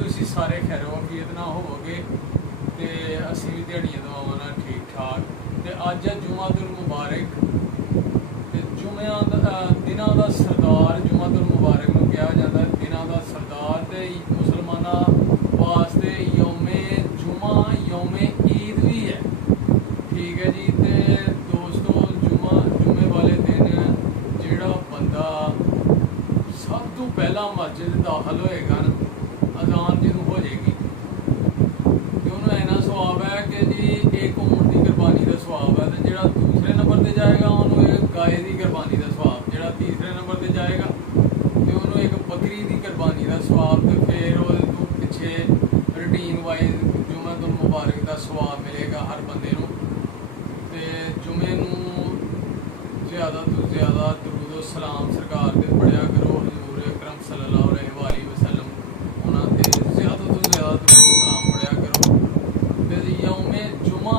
ਤੁਸੀਂ ਸਾਰੇ ਖੈਰੋ ਅਫੀਅਤ ਨਾਲ ਹੋਵੋਗੇ ਤੇ ਅਸੀਂ ਵੀ ਦਿਹਾੜੀਆਂ ਦੁਆਵਾਂ ਨਾਲ ਠੀਕ ਠਾਕ। ਤੇ ਅੱਜ ਹੈ ਜੁਮਾਤੁਲ ਮੁਬਾਰਕ ਤੇ ਦਿਨਾਂ ਦਾ ਸਰਦਾਰ ਜੁਮਾਤੁਲ ਮੁਬਾਰਕ ਨੂੰ ਕਿਹਾ ਜਾਂਦਾ ਹੈ, ਦਿਨਾਂ ਦਾ ਸਰਦਾਰ। ਤੇ ਮੁਸਲਮਾਨਾਂ ਵਾਸਤੇ ਯੌਮੇ ਜੁਮਾ ਯੌਮੇ ਈਦ ਵੀ ਹੈ, ठीक है जी। तो दोस्तों जुमे वाले दिन जोड़ा बंदा सब तो पहला मस्जिद दाखिल होएगा ना, अजान जो हो जाएगी तो उन्होंने इन्ना सवाब है कि जी एक ऊँट की कुरबानी का सवाब है। तो जो दूसरे नंबर पर जाएगा उन्होंने एक गाय की कुरबानी का सवाब, जो तीसरे नंबर पर जाएगा तो उन्होंने एक बकरी की कुरबानी का सवाब। तो फिर वो पिछे रूटीन वाइज जुम्मतुल मुबारक का सवाब मिलेगा हर बंदे को। जुमे ज़्यादा तो ज़्यादा दरूद सलाम सरकार दे पढ़िया करो, हजूर अकरम सल्लल्लाहु अलैहि वसल्लम उन्होंने ज़्यादा तो ज़्यादा दरूद सलाम पढ़िया करो। फिर यौमे जुमा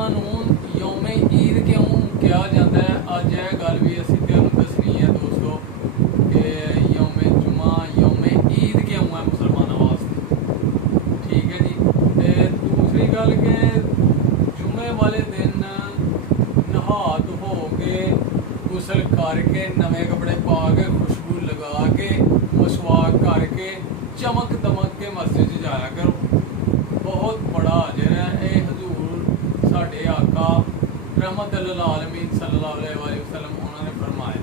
यौमे ईद क्यों कहा जाता है, अज यह गल भी असीं तुहानूं दसनी है दोस्तों कि यौमे जुमा यौमे ईद क्यों है मुसलमानों वास्ते। ठीक है जी। दूसरी गल कि जुमे वाले दिन नहा धो के गुसल करके नवे कपड़े पा के खुशबू लगा के मसवाक करके चमक दमक के मस्जिद जाया करो। बहुत बड़ा अजर है ये हजूर साडे आका रहमत लिल आलमीन सल्लल्लाहु अलैहि वसल्लम उन्होंने फरमाया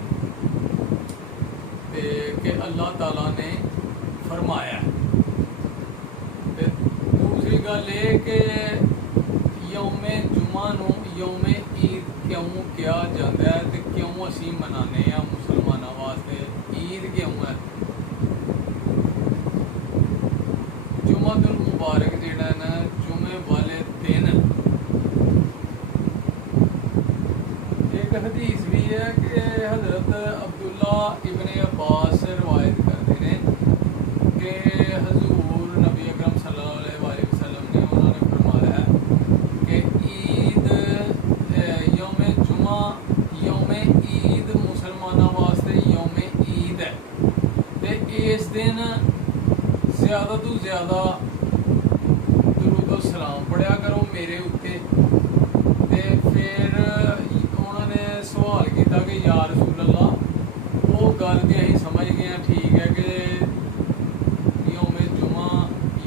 कि अल्लाह ताला ने फरमाया। दूसरी गल ये कि यौमे जुमा यौमे ईद क्यों किया जाता है तो क्यों असी मनाने मुसलमानों वास्ते ईद क्यों है। जुम्मतुल मुबारक जिहड़ा है ना जुमे वाले दिन एक हदीस भी है कि हज़रत अब्दुल्ला इब्ने अब्बास रवायत करते हैं कि हजूर नबी अकरम सल्लल्लाहु अलैहि वसल्लम ने उन्होंने फरमाया कि ईद यौमे जुमा यौमे ईद मुसलमानों वास्ते यौमे ईद है। तो इस दिन ज़्यादा तो ज़्यादा दरूद सलाम पढ़िया करो मेरे उत्ते। ते फिर उन्होंने सवाल किया कि या रसूल अल्लाह वो गल के असीं समझ गए ठीक है कि यौमे जुमा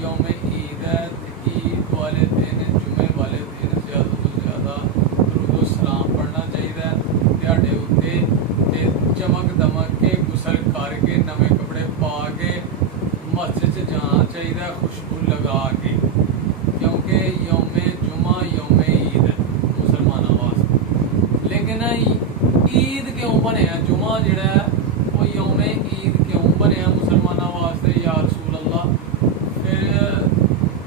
यौमे ईद है, ईद वाले दिन जुमे वाले दिन ज़्यादा तो ज़्यादा दरूद सलाम पढ़ना चाहिए दिहाड़े उत्ते ते चमक दमक के गुसल करके नवे कपड़े पा के मस्जिद च जाना चाहिए खुशबू लगा के, क्योंकि यौमे जुमा यौमे ईद है मुसलमानों वास्ते। लेकिन ईद क्यों बनया जुमा जिहड़ा है वो यौमे ईद क्यों बनया मुसलमानों वास्ते या रसूल अल्लाह। फिर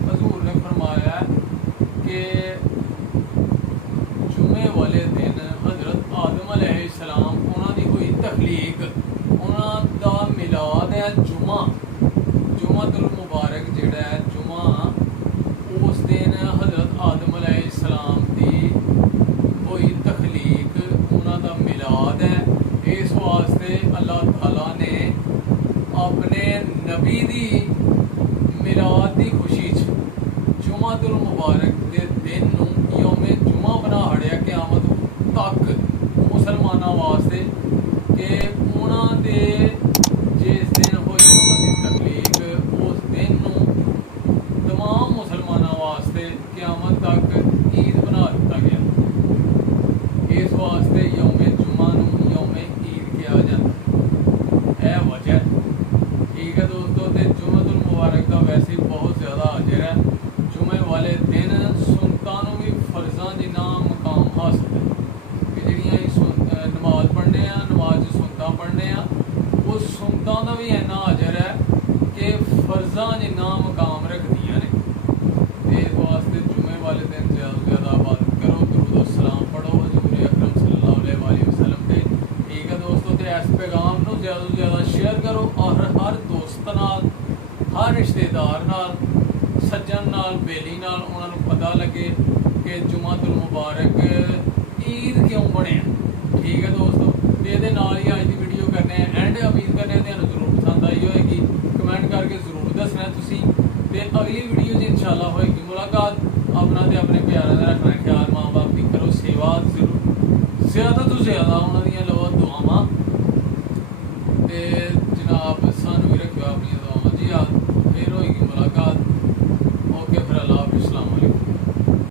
हजूर ने फरमाया कि जुमे वाले दिन हज़रत आदम अलैहिस्सलाम उन्होंने हुई तखलीक उन्होंने मिलाद है जुमा जुमातुल मुबारक जिहड़ा है जुमा उस दिन हज़रत आदम अलैहिस्सलाम की हुई तखलीक उन्होंने मिलाद है। इस वास्ते अल्लाह ताला ने अपने नबी दी मिलाद की खुशी जुमातुल मुबारक के दिन यौमे जुमा बना हड़िया क़यामत तक मुसलमानों वास्ते कि उन्होंने जिस दिन हुई उन्होंने तकलीफ उस दिन तमाम मुसलमानों वास्ते क़यामत तक ईद बना दिता गया। इस वास्ते यौमे जुमा यौमे ईद किया जाता है वजह। ठीक है दोस्तों। तो जुम्मतुल मुबारक का वैसे बहुत ज़्यादा अजर है। जुमे वाले दिन सुनतां नूं भी फर्जां जिन्ना मकाम हासिल है कि जिहड़ियां नमाज पढ़ने नमाज सुनतां पढ़ने उस सुनतां का भी इन्ना अजर है कि फर्जां जिन्ना मकाम रखदियां ने। इस वास्ते जुमे वाले दिन ज़्यादा से ज़्यादा इबादत करो, दरूद सलाम पढ़ो हजूर अकरम सल्लल्लाहु अलैहि वसल्लम पे। ठीक है दोस्तों। तो इस पैगाम को ज़्यादा से ज़्यादा शेयर करो और हर दोस्त नाल हर रिश्तेदार नाल सज्जन नाल बेली नाल उन्होंने पता लगे कि जुमातुल मुबारक ईद क्यों बनया। ठीक है दोस्तों। तो ये ही अज की वीडियो करने एंड उम्मीद करने तुहानूं जरूर पसंद आई होएगी। कमेंट करके जरूर दसना तुसीं। ते ਅਗਲੀ ਵੀਡੀਓ 'ਚ ਇਨਸ਼ਾਅੱਲਾ ਹੋਏਗੀ ਮੁਲਾਕਾਤ। ਆਪਣਾ ਤੇ ਆਪਣੇ ਪਿਆਰਿਆਂ ਦਾ ਰੱਖਣਾ ਖਿਆਲ, ਮਾਂ ਬਾਪ ਦੀ ਕਰੋ ਸੇਵਾ ਜ਼ਰੂਰ, ਜ਼ਿਆਦਾ ਤੋਂ ਜ਼ਿਆਦਾ ਉਹਨਾਂ ਦੀਆਂ ਲਓ ਦੁਆਵਾਂ।